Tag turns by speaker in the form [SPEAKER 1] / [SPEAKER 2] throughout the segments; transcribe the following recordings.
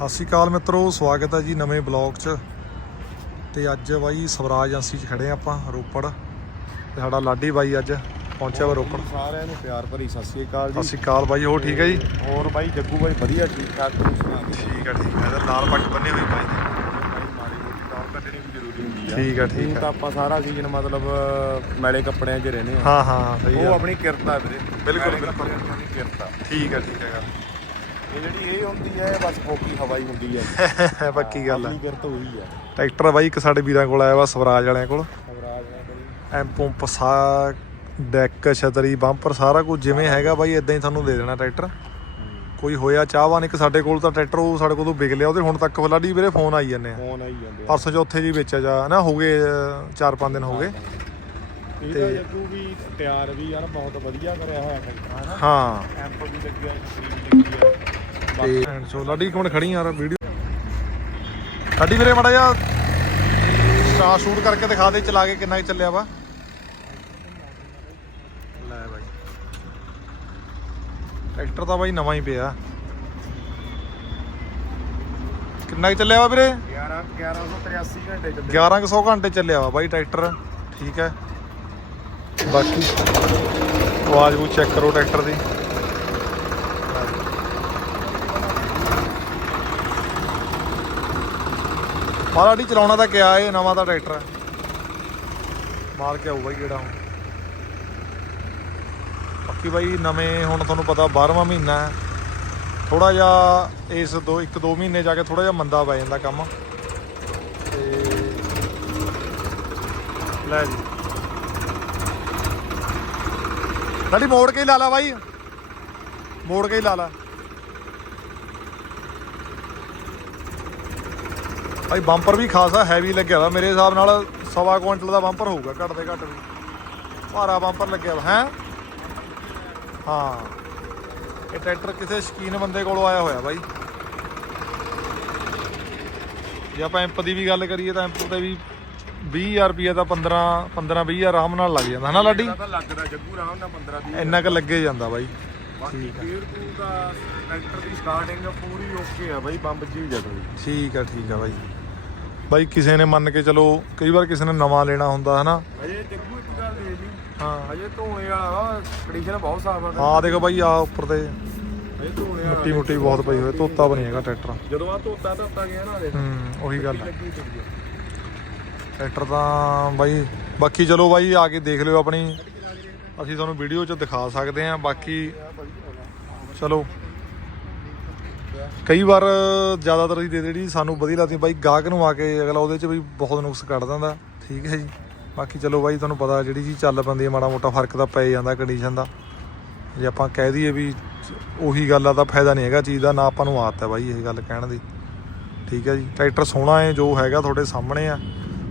[SPEAKER 1] ਸਤਿ ਸ਼੍ਰੀ ਅਕਾਲ ਮਿੱਤਰੋ ਸਵਾਗਤ ਹੈ ਜੀ ਨਵੇਂ ਬਲੌਗ 'ਚ। ਤੇ ਅੱਜ ਬਾਈ ਸਵਰਾਜ ਏਜੰਸੀ 'ਚ ਖੜੇ ਹਾਂ ਆਪਾਂ ਰੋਪੜ। ਤੇ ਸਾਡਾ ਲਾਡੀ ਬਾਈ ਅੱਜ ਪਹੁੰਚਿਆ ਵਾ ਰੋਪੜ।
[SPEAKER 2] ਸਾਰਿਆਂ ਨੂੰ ਪਿਆਰ ਭਰੀ ਸਤਿ ਸ਼੍ਰੀ ਅਕਾਲ
[SPEAKER 1] ਸਤਿ
[SPEAKER 2] ਜੀ।
[SPEAKER 1] ਸ਼੍ਰੀ ਅਕਾਲ ਬਾਈ ਹੋਰ ਠੀਕ ਹੈ ਜੀ?
[SPEAKER 2] ਹੋਰ ਬਾਈ ਜੱਗੂ ਬਾਈ ਵਧੀਆ ਠੀਕ ਠਾਕ ਤੁਸੀਂ ਸੁਣਾ ਦਿਓ
[SPEAKER 1] ਠੀਕ ਹੈ ਠੀਕ ਹੈ। ਇਹਦਾ ਲਾਲ ਪੱਗ ਬੰਨੇ ਹੋਈ ਬਾਈ।
[SPEAKER 2] ਆ।
[SPEAKER 1] ਠੀਕ ਆ, ਠੀਕ ਆ।
[SPEAKER 2] ਤਾਂ ਆਪਾਂ ਸਾਰਾ ਸੀਜ਼ਨ ਮਤਲਬ ਮੈਲੇ ਕੱਪੜਿਆਂ 'ਚ ਰਹਿੰਦੇ ਆ
[SPEAKER 1] ਹਾਂ ਹਾਂ ਸਹੀ
[SPEAKER 2] ਉਹ
[SPEAKER 1] ਹੈ
[SPEAKER 2] ਆਪਣੀ ਕਿਰਤ ਆ ਵੀਰੇ।
[SPEAKER 1] ਬਿਲਕੁਲ, ਬਿਲਕੁਲ।
[SPEAKER 2] ਕਿਰਤ ਆ।
[SPEAKER 1] ਠੀਕ ਹੈ ਠੀਕ ਹੈ।
[SPEAKER 2] ਇਹ ਜਿਹੜੀ ਇਹ ਹੁੰਦੀ ਹੈ ਬਸ ਫੋਕੀ ਹਵਾਈ ਹੁੰਦੀ ਹੈ।
[SPEAKER 1] ਪੱਕੀ ਗੱਲ ਹੈ।
[SPEAKER 2] ਕਿਰਤ ਹੋਈ ਆ
[SPEAKER 1] ਟਰੈਕਟਰ ਬਾਈ ਇੱਕ ਸਾਡੇ ਵੀਰਾਂ ਕੋਲ ਆਇਆ ਵਾ ਸਵਰਾਜ ਵਾਲਿਆਂ ਕੋਲ।
[SPEAKER 2] ਬੜੀ
[SPEAKER 1] ਐਮ ਪੰਪ ਸਾ ਡੈਕ ਛਤਰੀ ਬੰਪਰ ਸਾਰਾ ਕੁਝ ਜਿਵੇਂ ਹੈਗਾ ਬਾਈ ਇਦਾਂ ਹੀ ਤੁਹਾਨੂੰ ਦੇ ਦੇਣਾ ਟਰੈਕਟਰ। ਕੋਈ ਹੋਇਆ ਚਾਹਵਾਨ ਇੱਕ ਸਾਡੇ ਕੋਲ ਤਾਂ ਟਰੈਕਟਰ ਉਹ ਸਾਡੇ ਕੋਲ ਤੋਂ ਵਿਕ ਲਿਆ ਉਹਦੇ ਹੁਣ ਤੱਕ ਫਲਾਡੀ ਵੀਰੇ ਫੋਨ ਆਈ ਜਾਂਦੇ ਆ।
[SPEAKER 2] ਫੋਨ ਆਈ ਜਾਂਦੇ ਆ।
[SPEAKER 1] ਪਰਸੋਂ ਚੌਥੇ ਜੀ ਵੇਚਿਆ ਜਾ ਨਾ ਹੋ ਗਏ 4-5 ਦਿਨ ਹੋ ਗਏ।
[SPEAKER 2] ਇਹਦਾ ਜੱਗੂ ਵੀ ਤਿਆਰ ਵੀ ਯਾਰ ਬਹੁਤ ਵਧੀਆ ਕਰਿਆ ਹੋਇਆ ਟਰੈਕਟਰ ਹੈ
[SPEAKER 1] ਹਾਂ।
[SPEAKER 2] ਐਂਪ ਵੀ ਲੱਗਿਆ ਲੱਗੀ ਆ
[SPEAKER 1] ਤੇ ਸੋ ਲਾਡੀ ਇੱਕ ਮਿੰਟ ਖੜੀ ਯਾਰ ਵੀਡੀਓ ਲਾਡੀ ਵੀਰੇ ਮੜਾ ਜਾ ਸਟਾਰ ਸ਼ੂਟ ਕਰਕੇ ਦਿਖਾ ਦੇ ਚਲਾ ਕੇ ਕਿੰਨਾ ਕੁ ਚੱਲਿਆ ਵਾ। ਲੈ ਬਾਈ। ਟਰੈਕਟਰ ਤਾਂ ਬਾਈ ਨਵਾਂ ਹੀ ਪਿਆ। ਕਿੰਨਾ ਕੁ ਚੱਲਿਆ ਵਾ ਵੀਰੇ?
[SPEAKER 2] 11 1183 ਘੰਟੇ ਚੱਲੇ।
[SPEAKER 1] 1100 ਘੰਟੇ ਚੱਲਿਆ ਵਾ ਬਾਈ ਟਰੈਕਟਰ। ਠੀਕ ਹੈ। ਬਾਕੀ ਆਵਾਜ਼ ਨੂੰ ਚੈੱਕ ਕਰੋ ਟਰੈਕਟਰ ਦੀ। ਮਾਲਾਡੀ ਚਲਾਉਣਾ ਤਾਂ ਕਿਆ ਇਹ, ਨਵਾਂ ਦਾ ਟਰੈਕਟਰ ਹੈ। ਮਾਰ ਕੇ ਆਊ ਬਾਈ ਕਿਹੜਾ ਹੁਣ। ਬਾਕੀ ਬਾਈ ਨਵੇਂ ਹੁਣ ਤੁਹਾਨੂੰ ਪਤਾ 12ਵਾਂ ਮਹੀਨਾ ਹੈ। ਥੋੜਾ ਜਿਹਾ ਇਸ ਦੋ, ਇੱਕ ਦੋ ਮਹੀਨੇ ਜਾ ਕੇ ਥੋੜਾ ਜਿਹਾ ਮੰਦਾ ਪੈ ਜਾਂਦਾ ਕੰਮ। ਤੇ ਲੈ ਜੀ। ਸਾਡੀ ਮੋੜ ਕੇ ਹੀ ਲਾ ਲਾ ਬਾਈ। ਮੋੜ ਕੇ ਹੀ ਲਾ ਲਾ। ਭਾਈ ਬੰਪਰ ਵੀ ਖਾਸਾ ਹੈਵੀ ਲੱਗਿਆ ਵਾ। ਮੇਰੇ ਹਿਸਾਬ ਨਾਲ ਸਵਾ ਕੁਇੰਟਲ ਦਾ ਬੰਪਰ ਹੋਊਗਾ ਘੱਟ ਦੇ ਘੱਟ ਵੀ। ਭਾਰਾ ਬੰਪਰ ਲੱਗਿਆ ਵਾ ਹੈ? ਹਾਂ। ਇਹ ਟਰੈਕਟਰ ਕਿਸੇ ਸ਼ਕੀਨ ਬੰਦੇ ਕੋਲੋਂ ਆਇਆ ਹੋਇਆ ਬਾਈ। ਜੇ ਆਪਾਂ ਐਂਪ ਦੀ ਵੀ ਗੱਲ ਕਰੀਏ ਤਾਂ ਐਂਪ ਤੇ ਵੀ 20000 ਰੁਪਏ ਦਾ 15 15 20000 ਆਰਾਮ ਨਾਲ ਲੱਗ ਜਾਂਦਾ ਹਨਾ ਲਾਡੀ?
[SPEAKER 2] ਇਹਦਾ ਤਾਂ ਲੱਗਦਾ ਜੱਗੂ ਰਾਮ ਦਾ 15 20
[SPEAKER 1] ਇੰਨਾ ਕੁ ਲੱਗੇ ਜਾਂਦਾ ਬਾਈ।
[SPEAKER 2] ਬਾਕੀ ਗੇਅਰ ਟੂ ਦਾ ਟਰੈਕਟਰ ਦੀ ਸਟਾਰਟਿੰਗ ਪੂਰੀ ਓਕੇ ਆ ਬਾਈ ਬੰਬ ਜੀ ਜੱਗੂ
[SPEAKER 1] ਠੀਕ ਆ ਠੀਕ ਆ ਬਾਈ। ਬਾਈ ਕਿਸੇ ਨੇ ਮੰਨ ਕੇ ਚਲੋ ਕਈ ਵਾਰ ਕਿਸੇ ਨੇ ਨਵਾਂ ਲੈਣਾ ਹੁੰਦਾ ਹਨਾ?
[SPEAKER 2] ਅਜੇ ਜੱਗੂ ਇੱਕ ਗੱਲ ਦੇ ਜੀ।
[SPEAKER 1] ਹਾਂ।
[SPEAKER 2] ਅਜੇ ਧੋਣੇ ਵਾਲਾ ਕੰਡੀਸ਼ਨ ਬਹੁਤ ਸਾਫ਼ ਆ
[SPEAKER 1] ਹਾਂ ਦੇਖੋ ਬਾਈ ਆ ਉੱਪਰ ਤੇ
[SPEAKER 2] ਅਜੇ ਧੋਣੇ ਵਾਲਾ
[SPEAKER 1] ਮੁੱਟੀ ਮੁੱਟੀ ਬਹੁਤ ਪਈ ਹੋਈ ਤੋਤਾ ਬਣੀ ਹੈਗਾ ਟਰੈਕਟਰ।
[SPEAKER 2] ਜਦੋਂ ਆ ਧੋਤਾ ਧੋਤਾ ਗਿਆ ਨਾ ਦੇਖ
[SPEAKER 1] ਹੂੰ ਉਹੀ ਗੱਲ ਹੈ ਟਰੈਕਟਰ ਤਾਂ ਬਾਈ ਬਾਕੀ ਚਲੋ ਬਾਈ ਆ ਕੇ ਦੇਖ ਲਿਓ ਆਪਣੀ। ਅਸੀਂ ਤੁਹਾਨੂੰ ਵੀਡੀਓ 'ਚ ਦਿਖਾ ਸਕਦੇ ਹਾਂ ਬਾਕੀ ਚਲੋ। ਕਈ ਵਾਰ ਜ਼ਿਆਦਾਤਰ ਦੀ ਜਿਹੜੀ ਸਾਨੂੰ ਵਧੀਆ ਲੱਗਦੀ ਬਾਈ ਗਾਹਕ ਨੂੰ ਆ ਕੇ ਅਗਲਾ ਉਹਦੇ 'ਚ ਵੀ ਬਹੁਤ ਨੁਕਸ ਕੱਢ ਦਿੰਦਾ। ਠੀਕ ਹੈ ਜੀ। ਬਾਕੀ ਚਲੋ ਬਾਈ, ਤੁਹਾਨੂੰ ਪਤਾ ਜਿਹੜੀ ਜੀ ਚੱਲ ਪੈਂਦੀ ਹੈ ਮਾੜਾ ਮੋਟਾ ਫ਼ਰਕ ਤਾਂ ਪੈ ਜਾਂਦਾ ਕੰਡੀਸ਼ਨ ਦਾ। ਜੇ ਆਪਾਂ ਕਹਿ ਦਈਏ ਵੀ ਉਹੀ ਗੱਲ ਆ ਤਾਂ ਫਾਇਦਾ ਨਹੀਂ ਹੈਗਾ ਚੀਜ਼ ਦਾ, ਨਾ ਆਪਾਂ ਨੂੰ ਆਦਤ ਹੈ ਬਾਈ ਇਹ ਗੱਲ ਕਹਿਣ ਦੀ। ਠੀਕ ਹੈ ਜੀ। ਟਰੈਕਟਰ ਸੋਹਣਾ ਹੈ, ਜੋ ਹੈਗਾ ਤੁਹਾਡੇ ਸਾਹਮਣੇ ਆ।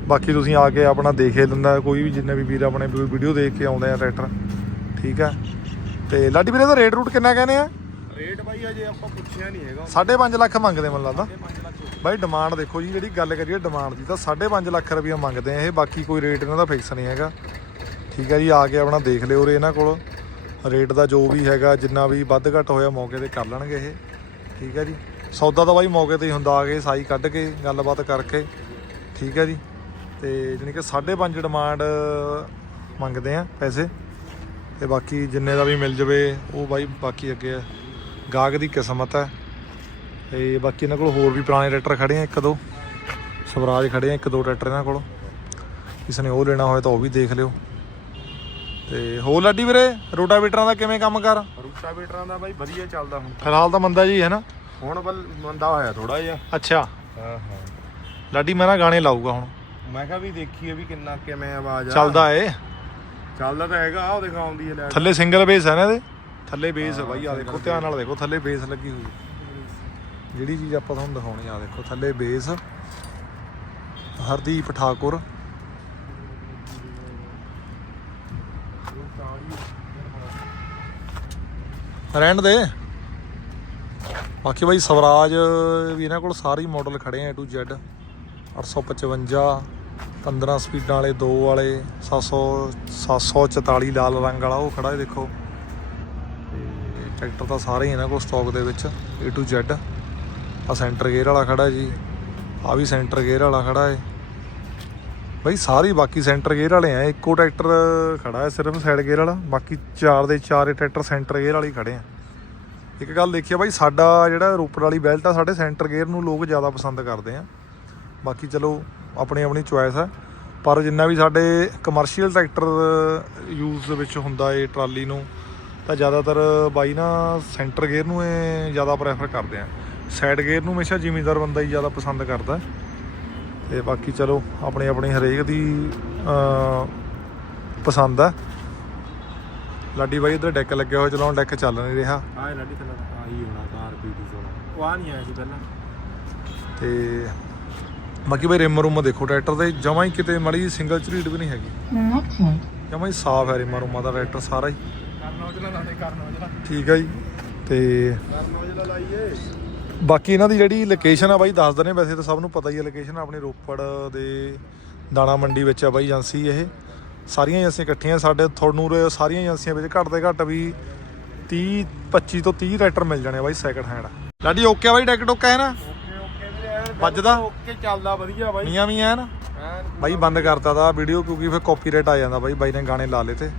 [SPEAKER 1] ਬਾਕੀ ਤੁਸੀਂ ਆ ਕੇ ਆਪਣਾ ਦੇਖੇ ਲੈਂਦਾ, ਕੋਈ ਵੀ ਜਿੰਨੇ ਵੀ ਵੀਰ ਆਪਣੇ ਵੀਡੀਓ ਦੇਖ ਕੇ ਆਉਂਦੇ ਆ ਟਰੈਕਟਰ। ਠੀਕ ਹੈ। ਤੇ ਲਾਡੀ ਵੀਰੇ ਦਾ ਰੇਟ ਰੂਟ ਕਿੰਨਾ ਕਹਿੰਦੇ ਆ?
[SPEAKER 2] ਰੇਟ ਬਾਈ ਅਜੇ ਆਪਾਂ ਪੁੱਛਿਆ ਨਹੀਂ ਹੈਗਾ।
[SPEAKER 1] 5.5 ਲੱਖ ਮੰਗਦੇ ਮੈਨੂੰ ਲੱਗਦਾ।
[SPEAKER 2] 5 ਲੱਖ
[SPEAKER 1] ਬਾਈ ਡਿਮਾਂਡ ਦੇਖੋ ਜੀ ਜਿਹੜੀ ਗੱਲ ਕਰੀਏ ਡਿਮਾਂਡ ਦੀ ਤਾਂ 5.5 ਲੱਖ ਰੁਪਏ ਮੰਗਦੇ ਆ ਇਹ ਬਾਕੀ ਕੋਈ ਰੇਟ ਇਹਨਾਂ ਦਾ ਫਿਕਸ ਨਹੀਂ ਹੈਗਾ। ਠੀਕ ਹੈ ਜੀ ਆ ਕੇ ਆਪਣਾ ਦੇਖ ਲਿਓ ਰੇ ਇਹਨਾਂ ਕੋਲ। ਰੇਟ ਦਾ ਜੋ ਵੀ ਹੈਗਾ ਜਿੰਨਾ ਵੀ ਵੱਧ ਘੱਟ ਹੋਇਆ ਮੌਕੇ ਤੇ ਕਰ ਲੈਣਗੇ ਇਹ। ਠੀਕ ਹੈ ਜੀ। ਸੌਦਾ ਤਾਂ ਬਾਈ ਮੌਕੇ ਤੇ ਹੀ ਹੁੰਦਾ ਆ ਕੇ ਸਾਈ ਕੱਢ ਕੇ ਗੱਲਬਾਤ ਕਰਕੇ। ਠੀਕ ਹੈ ਜੀ। ਤੇ ਜਾਣੀ ਕਿ 5.5 ਡਿਮਾਂਡ ਮੰਗਦੇ ਆ ਪੈਸੇ। ਤੇ ਬਾਕੀ ਜਿੰਨੇ ਦਾ ਵੀ ਮਿਲ ਜਵੇ ਉਹ ਬਾਈ ਬਾਕੀ ਅੱਗੇ ਆ। ਗਾਹਕ ਦੀ ਕਿਸਮਤ ਹੈ। ਤੇ ਬਾਕੀ ਇਹਨਾਂ ਕੋਲ ਹੋਰ ਵੀ ਪੁਰਾਣੇ ਟਰੈਕਟਰ ਖੜੇ ਆ ਇੱਕ ਦੋ। ਸਵਰਾਜ ਖੜੇ ਆ ਇੱਕ ਦੋ ਟਰੈਕਟਰ ਇਹਨਾਂ ਕੋਲ। ਕਿਸੇ ਨੇ ਉਹ ਲੈਣਾ ਹੋਏ ਤਾਂ ਉਹ ਵੀ ਦੇਖ ਲਿਓ। ਤੇ ਹੋਰ ਲਾਡੀ ਵੀਰੇ ਰੋਟਾਵੇਟਰਾਂ ਦਾ ਕਿਵੇਂ ਕੰਮ ਕਰ?
[SPEAKER 2] ਰੂਟਾ ਬੀਟਰਾਂ ਦਾ ਬਾਈ ਵਧੀਆ ਚੱਲਦਾ ਹੁਣ
[SPEAKER 1] ਫਿਲਹਾਲ ਤਾਂ ਮੰਦਾ ਜੀ ਹੈ ਨਾ?
[SPEAKER 2] ਹੁਣ ਬਲ ਮੰਦਾ ਹੋਇਆ ਥੋੜਾ ਜਿਹਾ।
[SPEAKER 1] ਅੱਛਾ।
[SPEAKER 2] ਹਾਂ ਹਾਂ।
[SPEAKER 1] ਲਾਡੀ ਮੈਂ ਨਾ ਗਾਣੇ ਲਾਊਗਾ ਹੁਣ।
[SPEAKER 2] ਮੈਂ ਕਿਹਾ ਵੀ ਦੇਖੀਏ ਵੀ ਕਿੰਨਾ ਕਿਵੇਂ ਆਵਾਜ਼ ਆ।
[SPEAKER 1] ਚੱਲਦਾ ਏ।
[SPEAKER 2] ਚੱਲਦਾ ਤਾਂ ਹੈਗਾ ਆਹ ਦਿਖਾਉਂਦੀ ਹੈ ਲੈ।
[SPEAKER 1] ਥੱਲੇ ਸਿੰਗਲ ਬੇਸ ਹੈ ਨਾ ਇਹਦੇ। ਥੱਲੇ ਬੇਸ ਹੈ ਬਾਈ ਆ ਦੇਖੋ ਧਿਆਨ ਨਾਲ ਦੇਖੋ ਥੱਲੇ ਬੇਸ ਲੱਗੀ ਹੋਈ ਹੈ। ਜਿਹੜੀ ਚੀਜ਼ ਆਪਾਂ ਤੁਹਾਨੂੰ ਦਿਖਾਉਣੀ ਆ ਦੇਖੋ ਥੱਲੇ ਬੇਸ ਹਰਦੀਪ ਠਾਕੁਰ। ਰਹਿਣ ਦੇ। ਬਾਕੀ ਬਾਈ ਸਵਰਾਜ ਵੀ ਇਹਨਾਂ ਕੋਲ ਸਾਰੇ ਮਾਡਲ ਖੜੇ ਆ A to Z 855 15 ਸਪੀਡਾਂ ਵਾਲੇ 2 ਵਾਲੇ 700 744 ਲਾਲ ਰੰਗ ਵਾਲਾ ਉਹ ਖੜਾ ਹੈ ਦੇਖੋ। ਟਰੈਕਟਰ ਤਾਂ ਸਾਰੇ ਹੀ ਇਹਨਾਂ ਕੋਲ ਸਟਾਕ ਦੇ ਵਿੱਚ, A to Z ਆ ਸੈਂਟਰ ਗੇਅਰ ਵਾਲਾ ਖੜਾ ਜੀ ਆ ਵੀ ਸੈਂਟਰ ਗੇਅਰ ਵਾਲਾ ਖੜਾ ਹੈ ਬਈ ਸਾਰੇ ਬਾਕੀ ਸੈਂਟਰ ਗੇਅਰ ਵਾਲੇ ਆ, ਇੱਕੋ ਟਰੈਕਟਰ ਖੜਾ ਹੈ ਸਿਰਫ ਸਾਈਡ ਗੇਅਰ ਵਾਲਾ, ਬਾਕੀ ਚਾਰ ਦੇ ਚਾਰੇ ਟਰੈਕਟਰ ਸੈਂਟਰ ਗੇਅਰ ਵਾਲੇ ਹੀ ਖੜੇ ਆ। ਇੱਕ ਗੱਲ ਦੇਖਿਆ ਬਾਈ, ਸਾਡਾ ਜਿਹੜਾ ਰੋਪੜ ਵਾਲੀ ਬੈਲਟ ਆ, ਸਾਡੇ ਸੈਂਟਰ ਗੇਅਰ ਨੂੰ ਲੋਕ ਜ਼ਿਆਦਾ ਪਸੰਦ ਕਰਦੇ ਆ। ਬਾਕੀ ਚਲੋ, ਆਪਣੀ ਆਪਣੀ ਚੁਆਇਸ ਹੈ ਪਰ ਜਿੰਨਾ ਵੀ ਸਾਡੇ ਕਮਰਸ਼ੀਅਲ ਟਰੈਕਟਰ ਯੂਜ਼ ਦੇ ਵਿੱਚ ਹੁੰਦਾ ਏ, ਟਰਾਲੀ ਨੂੰ ਤਾਂ ਜ਼ਿਆਦਾਤਰ ਬਾਈ ਨਾ ਸੈਂਟਰ ਗੇਅਰ ਨੂੰ ਇਹ ਜ਼ਿਆਦਾ ਪ੍ਰੈਫਰ ਕਰਦੇ ਆ। ਸਾਈਡ ਗੇਅਰ ਨੂੰ ਹਮੇਸ਼ਾ ਜ਼ਿਮੀਂਦਾਰ ਬੰਦਾ ਹੀ ਜ਼ਿਆਦਾ ਪਸੰਦ ਕਰਦਾ ਤੇ ਬਾਕੀ ਚਲੋ ਆਪਣੀ ਆਪਣੀ ਹਰੇਕ ਦੀ ਪਸੰਦ ਆ। ਲਾਡੀ ਬਾਈ ਇਧਰ ਡੈਕ ਲੱਗਿਆ ਹੋਇਆ ਚਲਾਉਣ ਡੈਕ ਚੱਲ ਨਹੀਂ ਰਿਹਾ।
[SPEAKER 2] ਆਹ ਲੱਡੀ ਥੱਲੇ ਆਹੀ ਹੋਣਾ ਕਾਰ ਬੀਟੀ 16 ਉਹ ਆ ਨਹੀਂ ਆਇਆ ਸੀ ਪਹਿਲਾਂ।
[SPEAKER 1] ਤੇ ਬਾਕੀ ਬਈ ਰਿਮ ਰੂਮ ਦੇਖੋ ਟਰੈਕਟਰ ਦੇ ਜਮਾਂ ਹੀ ਕਿਤੇ ਮੜੀ ਸਿੰਗਲ ਝਰੀਟ ਵੀ ਨਹੀਂ ਹੈਗੀ. ਜਮਾਂ ਹੀ ਸਾਫ਼ ਹੈ ਰਿਮ ਰੂਮਾਂ ਦਾ ਟਰੈਕਟਰ ਸਾਰਾ ਹੀ।
[SPEAKER 2] ਔਜਲਾ ਲਾਣੇ ਕਰਨ ਔਜਲਾ
[SPEAKER 1] ਠੀਕ ਹੈ ਜੀ ਤੇ
[SPEAKER 2] ਕਰਨ ਔਜਲਾ ਲਾਈਏ
[SPEAKER 1] ਬਾਕੀ ਇਹਨਾਂ ਦੀ ਜਿਹੜੀ ਲੋਕੇਸ਼ਨ ਆ ਬਾਈ ਦੱਸ ਦਨੇ ਵੈਸੇ ਤਾਂ ਸਭ ਨੂੰ ਪਤਾ ਹੀ ਹੈ ਲੋਕੇਸ਼ਨ ਆਪਣੀ ਰੋਪੜ ਦੇ ਦਾਣਾ ਮੰਡੀ ਵਿੱਚ ਆ ਬਾਈ ਏਜੰਸੀ ਇਹ। ਸਾਰੀਆਂ ਏਜੰਸੀਆਂ ਇਕੱਠੀਆਂ ਸਾਡੇ ਤੁਹਾਨੂੰ ਸਾਰੀਆਂ ਏਜੰਸੀਆਂ ਵਿੱਚ ਘੱਟ ਦੇ ਘੱਟ ਵੀ 30 25 ਤੋਂ 30 ਟਰੈਕਟਰ ਮਿਲ ਜਾਣੇ ਬਾਈ ਸੈਕਿੰਡ ਹੈਂਡ ਲਾਡੀ ਓਕੇ ਆ ਬਾਈ ਟਰੈਕਟਰ ਓਕੇ ਹੈ ਨਾ? ਵੱਜਦਾ?
[SPEAKER 2] ਓਕੇ ਚੱਲਦਾ ਵਧੀਆ ਬਾਈ।
[SPEAKER 1] ਮੀਆਂ ਮੀਆਂ ਹੈ ਨਾ? ਬਾਈ ਬੰਦ ਕਰਤਾ ਦਾ ਵੀਡੀਓ ਕਿਉਂਕਿ ਫਿਰ ਕਾਪੀਰਾਈਟ ਆ ਜਾਂਦਾ ਬਾਈ ਬਾਈ ਨੇ ਗਾਣੇ ਲਾ ਲਏ ਤੇ।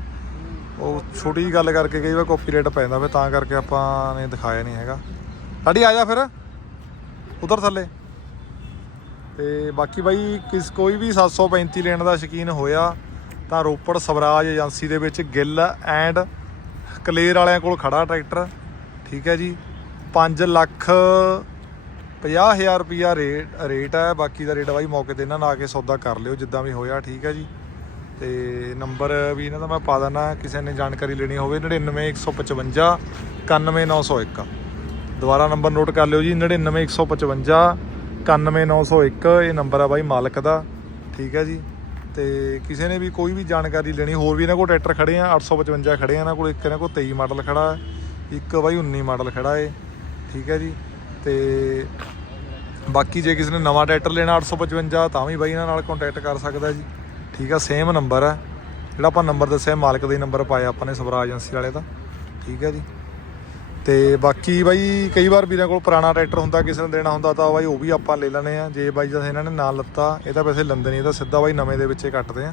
[SPEAKER 1] ਉਹ ਛੋਟੀ ਜਿਹੀ ਗੱਲ ਕਰਕੇ ਕਈ ਵਾਰ ਕਾਪੀਰਾਈਟ ਪੈ ਜਾਂਦਾ ਫਿਰ ਤਾਂ ਕਰਕੇ ਆਪਾਂ ਨੇ ਦਿਖਾਇਆ ਨਹੀਂ ਹੈਗਾ। ਸਾਡੀ ਆ ਜਾ ਫਿਰ, ਉਧਰ ਥੱਲੇ। ਤੇ ਬਾਕੀ ਬਾਈ ਕਿਸ ਕੋਈ ਵੀ 735 ਲੈਣ ਦਾ ਸ਼ਕੀਨ ਹੋਇਆ, ਤਾਂ ਰੋਪੜ ਸਵਰਾਜ ਏਜੰਸੀ ਦੇ ਵਿੱਚ ਗਿੱਲ ਐਂਡ ਕਲੇਰ ਵਾਲਿਆਂ ਕੋਲ ਖੜਾ ਟਰੈਕਟਰ। ਠੀਕ ਹੈ ਜੀ 5 ਲੱਖ 50000 ਰੁਪਿਆ ਰੇਟ ਰੇਟ ਹੈ, ਬਾਕੀ ਦਾ ਰੇਟ ਬਾਈ ਮੌਕੇ ਤੇ ਇਹਨਾਂ ਨਾਲ ਆ ਕੇ ਸੌਦਾ ਕਰ ਲਿਓ, ਜਿੱਦਾਂ ਵੀ ਹੋਇਆ, ਠੀਕ ਹੈ ਜੀ। ਤੇ ਨੰਬਰ ਵੀ ਇਹਨਾਂ ਦਾ ਮੈਂ ਪਾ ਦਿੰਦਾ, ਕਿਸੇ ਨੇ ਜਾਣਕਾਰੀ ਲੈਣੀ ਹੋਵੇ 99155 91901 ਦੁਬਾਰਾ ਨੰਬਰ ਨੋਟ ਕਰ ਲਿਓ ਜੀ 99155 91901 ਇਹ ਨੰਬਰ ਆ ਬਾਈ ਮਾਲਕ ਦਾ, ਠੀਕ ਹੈ ਜੀ। ਤੇ ਕਿਸੇ ਨੇ ਵੀ ਕੋਈ ਵੀ ਜਾਣਕਾਰੀ ਲੈਣੀ, ਹੋਰ ਵੀ ਇਹਨਾਂ ਕੋਲ ਟਰੈਕਟਰ ਖੜੇ ਆ 855 ਖੜੇ ਆ, ਇਹਨਾਂ ਕੋਲ ਇੱਕ ਇਹਨਾਂ ਕੋਲ 23 ਮਾਡਲ ਖੜਾ ਇੱਕ ਬਾਈ 19 ਮਾਡਲ ਖੜਾ ਏ ਠੀਕ ਹੈ ਜੀ। ਤੇ ਬਾਕੀ ਜੇ ਕਿਸੇ ਨੇ ਨਵਾਂ ਟਰੈਕਟਰ ਲੈਣਾ 855 ਤਾਂ ਵੀ ਬਾਈ ਇਹਨਾਂ ਨਾਲ ਕੰਟੈਕਟ ਕਰ ਸਕਦਾ ਜੀ। ਠੀਕ ਆ ਸੇਮ ਨੰਬਰ ਹੈ ਜਿਹੜਾ ਆਪਾਂ ਨੰਬਰ ਦੱਸਿਆ, ਮਾਲਕ ਦਾ ਹੀ ਨੰਬਰ ਪਾਇਆ ਆਪਾਂ ਨੇ, ਸਵਰਾਜ ਏਜੰਸੀ ਵਾਲੇ ਦਾ। ਠੀਕ ਹੈ ਜੀ। ਤੇ ਬਾਕੀ ਬਾਈ, ਕਈ ਵਾਰ ਵੀਰਾਂ ਕੋਲ ਪੁਰਾਣਾ ਟਰੈਕਟਰ ਹੁੰਦਾ, ਕਿਸੇ ਨੂੰ ਦੇਣਾ ਹੁੰਦਾ, ਤਾਂ ਬਾਈ ਉਹ ਵੀ ਆਪਾਂ ਲੈ ਲੈਣੇ ਆ। ਜੇ ਬਾਈ ਜਦ ਇਹਨਾਂ ਨੇ ਨਾ ਲੱਤਾ, ਇਹ ਤਾਂ ਵੈਸੇ ਲੰਦੇ ਨਹੀਂ, ਇਹ ਤਾਂ ਸਿੱਧਾ ਬਾਈ ਨਵੇਂ ਦੇ ਵਿੱਚ ਕੱਟਦੇ ਆ।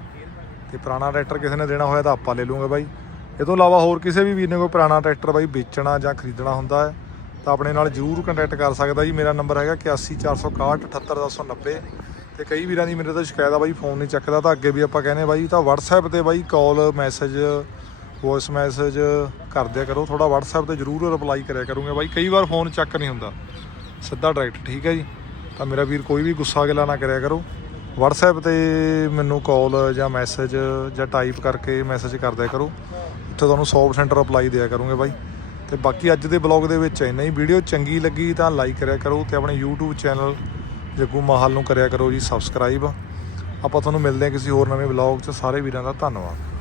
[SPEAKER 1] ਤੇ ਪੁਰਾਣਾ ਟਰੈਕਟਰ ਕਿਸੇ ਨੇ ਦੇਣਾ ਹੋਇਆ ਤਾਂ ਆਪਾਂ ਲੈ ਲੂਗੇ ਬਾਈ। ਇਹ ਤੋਂ ਇਲਾਵਾ ਹੋਰ ਕਿਸੇ ਵੀ ਵੀਰ ਨੇ ਕੋਈ ਪੁਰਾਣਾ ਟਰੈਕਟਰ ਬਾਈ ਵੇਚਣਾ ਜਾਂ ਖਰੀਦਣਾ ਹੁੰਦਾ ਹੈ, ਤਾਂ ਆਪਣੇ ਨਾਲ ਜਰੂਰ ਕੰਟੈਕਟ ਕਰ ਸਕਦਾ ਜੀ। ਮੇਰਾ ਨੰਬਰ ਹੈਗਾ 814667 78290 ਤੇ ਕਈ ਵੀਰਾਂ ਦੀ ਮੇਰੇ ਤੋਂ ਸ਼ਿਕਾਇਤ ਆ ਬਾਈ, ਫੋਨ ਨਹੀਂ ਚੱਕਦਾ ਤਾਂ ਅੱਗੇ ਵੀ ਆਪਾਂ ਕਹਿੰਦੇ ਬਾਈ, ਤਾਂ WhatsApp ਤੇ ਬਾਈ ਕਾਲ ਮੈਸੇਜ ਵੌਇਸ ਮੈਸੇਜ ਕਰਦਿਆ ਕਰੋ ਥੋੜਾ WhatsApp ਤੇ ਜਰੂਰ ਰਿਪਲਾਈ ਕਰਿਆ ਕਰੂੰਗੇ ਬਾਈ। ਕਈ ਵਾਰ ਫੋਨ ਚੱਕ ਨਹੀਂ ਹੁੰਦਾ, ਸਿੱਧਾ ਡਾਇਰੈਕਟ ਠੀਕ ਹੈ ਜੀ? ਤਾਂ ਮੇਰਾ ਵੀਰ ਕੋਈ ਵੀ ਗੁੱਸਾ ਗਿਲਾ ਨਾ ਕਰਿਆ ਕਰੋ। WhatsApp ਤੇ ਮੈਨੂੰ ਕਾਲ ਜਾਂ ਮੈਸੇਜ ਜਾਂ ਟਾਈਪ ਕਰਕੇ ਮੈਸੇਜ ਕਰਦਿਆ ਕਰੋ। ਉੱਥੇ ਤੁਹਾਨੂੰ 100% ਰਿਪਲਾਈ ਦਿਆ ਕਰੂੰਗੇ ਬਾਈ। ਤੇ ਬਾਕੀ ਅੱਜ ਦੇ ਬਲੌਗ ਦੇ ਵਿੱਚ ਇੰਨਾ ਹੀ। ਵੀਡੀਓ ਚੰਗੀ ਲੱਗੀ ਤਾਂ ਲਾਈਕ ਕਰਿਆ ਕਰੋ ਤੇ ਆਪਣੇ YouTube ਚੈਨਲ ਜੱਗੂ ਮਾਹਲ ਨੂੰ ਕਰਿਆ ਕਰੋ ਜੀ ਸਬਸਕ੍ਰਾਈਬ ਆਪਾਂ ਤੁਹਾਨੂੰ ਮਿਲਦੇ ਹਾਂ ਕਿਸੇ ਹੋਰ ਨਵੇਂ ਬਲੌਗ 'ਚ। ਸਾਰੇ ਵੀਰਾਂ ਦਾ ਧੰਨਵਾਦ।